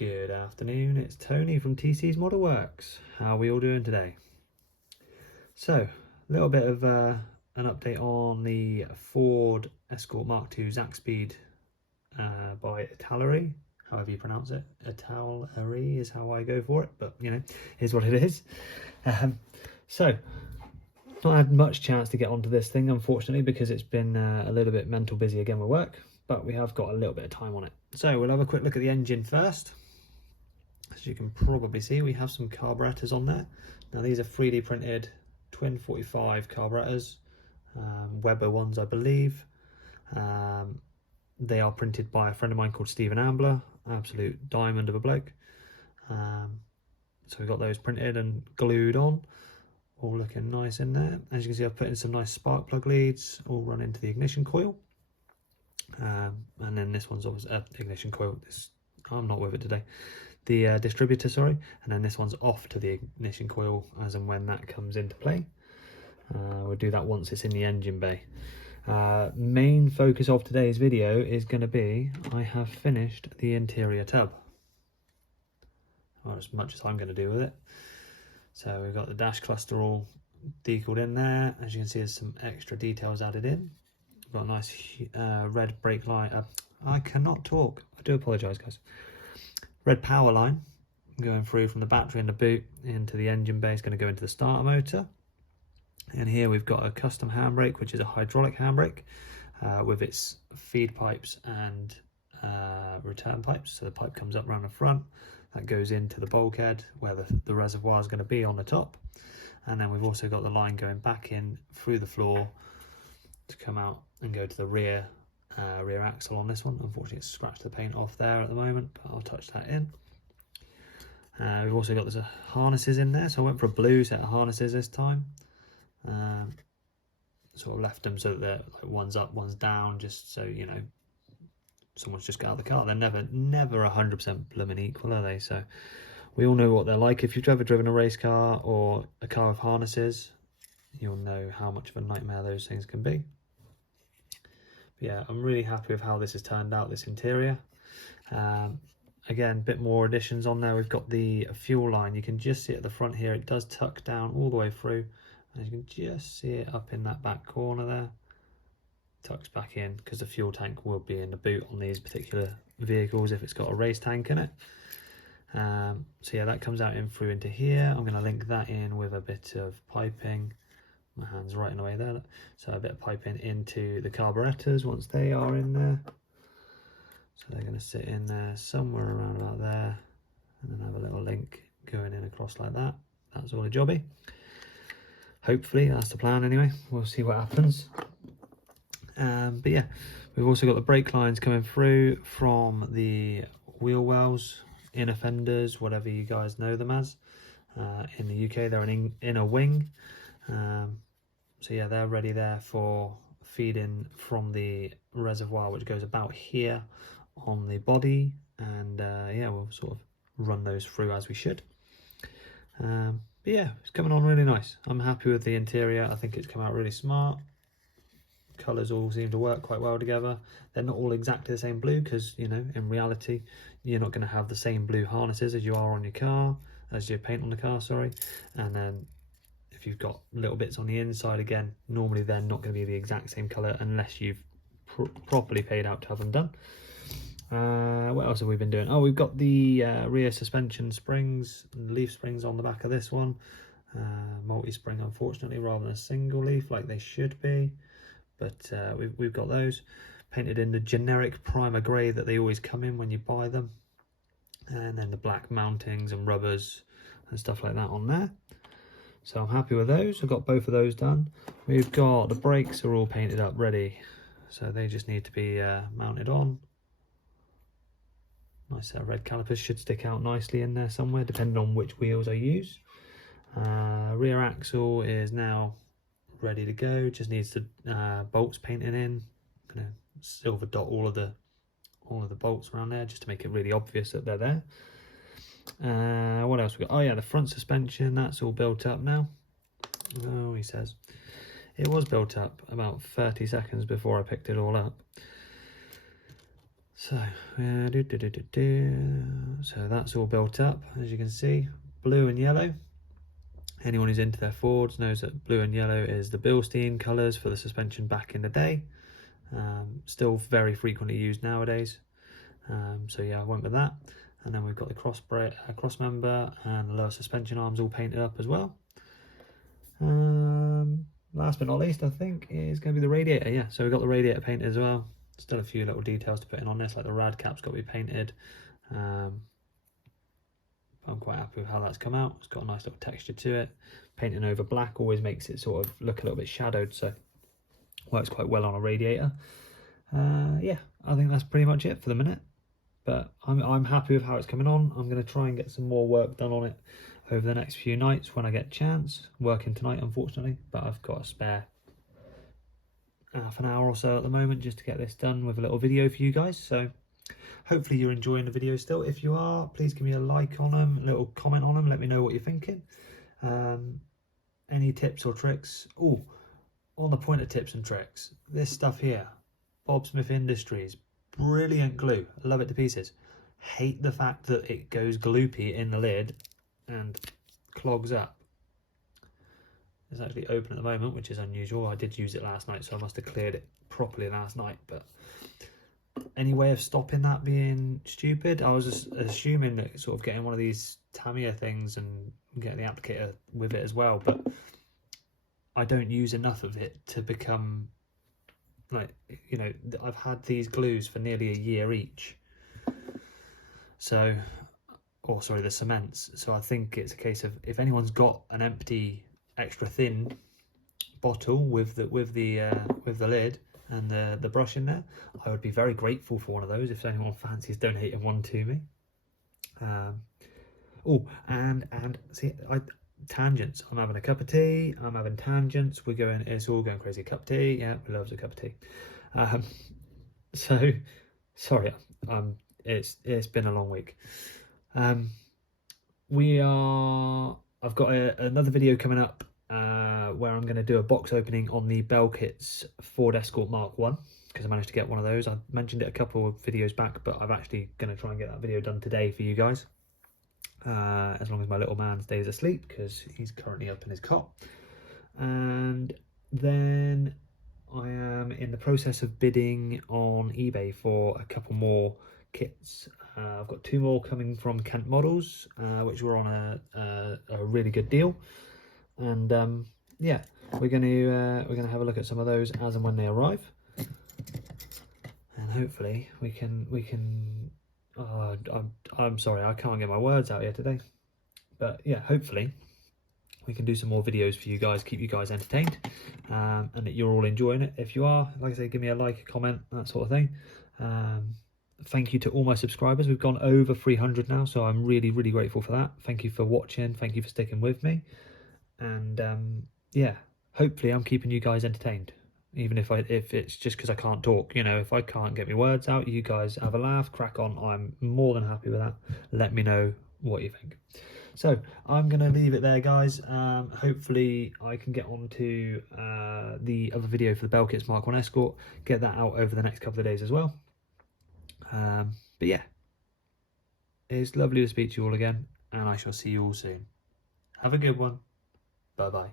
Good afternoon, it's Tony from TC's Model Works. How are we all doing today? So, a little bit of an update on the Ford Escort Mark II Zakspeed by Italeri, however you pronounce it. Italeri is how I go for it, but you know, here's what it is. So, not had much chance to get onto this thing, unfortunately, because it's been a little bit mental busy again with work, but we have got a little bit of time on it. So, we'll have a quick look at the engine first. As you can probably see, we have some carburetors on there. Now these are 3D printed twin 45 carburetors, Weber ones I believe. They are printed by a friend of mine called Stephen Ambler, absolute diamond of a bloke. So we've got those printed and glued on, all looking nice in there. As you can see, I've put in some nice spark plug leads, all run into the ignition coil. And then this one's obviously ignition coil. I'm not with it today. The distributor, sorry, and then this one's off to the ignition coil as and when that comes into play. We'll do that once it's in the engine bay. Main focus of today's video is going to be, I have finished the interior tub, or as much as I'm going to do with it. So we've got the dash cluster all decaled in there. As you can see, there's some extra details added in. We've got a nice red brake light. I cannot talk, I do apologise guys. Red power line going through from the battery and the boot into the engine bay. Is going to go into the starter motor. And here we've got a custom handbrake, which is a hydraulic handbrake with its feed pipes and return pipes. So the pipe comes up around the front, that goes into the bulkhead where the reservoir is going to be on the top. And then we've also got the line going back in through the floor to come out and go to the rear axle on this one. Unfortunately, it's scratched the paint off there at the moment, but I'll touch that in. We've also got the harnesses in there, so I went for a blue set of harnesses this time. Sort of left them so that they're like one's up, one's down, just so you know someone's just got out of the car. They're never 100% blooming equal, are they? So we all know what they're like. If you've ever driven a race car or a car with harnesses, you'll know how much of a nightmare those things can be. Yeah, I'm really happy with how this has turned out, this interior. Again, a bit more additions on there. We've got the fuel line. You can just see it at the front here. It does tuck down all the way through. As you can just see it up in that back corner there. Tucks back in because the fuel tank will be in the boot on these particular vehicles if it's got a race tank in it. So yeah, that comes out in through into here. I'm going to link that in with a bit of piping. My hand's right in the way there, so a bit of piping into the carburetors once they are in there. So they're going to sit in there somewhere around about there, and then have a little link going in across like that. That's all a jobby. Hopefully that's the plan anyway. We'll see what happens. But yeah, we've also got the brake lines coming through from the wheel wells, inner fenders, whatever you guys know them as. In the UK they're an inner wing. So yeah, they're ready there for feeding from the reservoir, which goes about here on the body, and yeah, we'll sort of run those through as we should. But yeah, it's coming on really nice. I'm happy with the interior. I think it's come out really smart. Colours all seem to work quite well together. They're not all exactly the same blue because, you know, in reality, you're not going to have the same blue harnesses as you are on your car, as your paint on the car, sorry. And then if you've got little bits on the inside, again, normally they're not going to be the exact same colour unless you've properly paid out to have them done. What else have we been doing? Oh, we've got the rear suspension springs, leaf springs on the back of this one. Multi-spring, unfortunately, rather than a single leaf like they should be. But we've got those painted in the generic primer grey that they always come in when you buy them. And then the black mountings and rubbers and stuff like that on there. So I'm happy with those. I've got both of those done. We've got the brakes are all painted up ready, so they just need to be mounted on. Nice set of red calipers, should stick out nicely in there somewhere depending on which wheels I use. Rear axle is now ready to go, just needs the bolts painted in. I'm gonna silver dot all of the bolts around there just to make it really obvious that they're there. What else we got? Oh yeah, the front suspension, that's all built up now. Oh, he says it was built up about 30 seconds before I picked it all up. So, so that's all built up, as you can see, blue and yellow. Anyone who's into their Fords knows that blue and yellow is the Bilstein colours for the suspension back in the day. Still very frequently used nowadays. So yeah, I went with that. And then we've got the cross member and the lower suspension arms all painted up as well. Last but not least, I think, is going to be the radiator. Yeah, so we've got the radiator painted as well. Still a few little details to put in on this, like the rad cap's got to be painted. I'm quite happy with how that's come out. It's got a nice little texture to it. Painting over black always makes it sort of look a little bit shadowed, so works quite well on a radiator. Yeah, I think that's pretty much it for the minute. But I'm happy with how it's coming on. I'm going to try and get some more work done on it over the next few nights when I get a chance. Working tonight, unfortunately, but I've got a spare half an hour or so at the moment just to get this done with a little video for you guys. So hopefully you're enjoying the video still. If you are, please give me a like on them, a little comment on them, let me know what you're thinking. Any tips or tricks? Oh, on the point of tips and tricks, this stuff here, Bob Smith Industries, brilliant glue. I love it to pieces. Hate the fact that it goes gloopy in the lid and clogs up. It's actually open at the moment, which is unusual. I did use it last night, so I must have cleared it properly last night. But any way of stopping that being stupid? I was just assuming that sort of getting one of these Tamiya things and getting the applicator with it as well, but I don't use enough of it to become like, you know, I've had these glues for nearly a year each. So, or sorry, the cements. So I think it's a case of if anyone's got an empty extra thin bottle with the lid and the brush in there, I would be very grateful for one of those if anyone fancies donating one to me. Oh, and see, tangents. I'm having a cup of tea. I'm having tangents. We're going. It's all going crazy. Cup of tea. Yeah, we loves a cup of tea. So sorry. It's been a long week. I've got another video coming up where I'm going to do a box opening on the Belkit's Ford Escort Mark 1 because I managed to get one of those. I mentioned it a couple of videos back, but I'm actually going to try and get that video done today for you guys. As long as my little man stays asleep because he's currently up in his cot. And then I am in the process of bidding on eBay for a couple more kits. I've got 2 more coming from Kent Models, which were on a really good deal. And yeah, we're gonna have a look at some of those as and when they arrive, and hopefully we can. Oh, I'm sorry, I can't get my words out here today, but yeah, hopefully we can do some more videos for you guys, keep you guys entertained, and that you're all enjoying it. If you are, like I say, give me a like, a comment, that sort of thing. Thank you to all my subscribers. We've gone over 300 now, so I'm really grateful for that. Thank you for watching, thank you for sticking with me, and yeah, hopefully I'm keeping you guys entertained, even if it's just because I can't talk. You know, if I can't get my words out, you guys have a laugh, crack on. I'm more than happy with that. Let me know what you think. So I'm going to leave it there, guys. Hopefully I can get on to the other video for the Belkit's Mark 1 Escort, get that out over the next couple of days as well. But yeah, it's lovely to speak to you all again, and I shall see you all soon. Have a good one. Bye bye.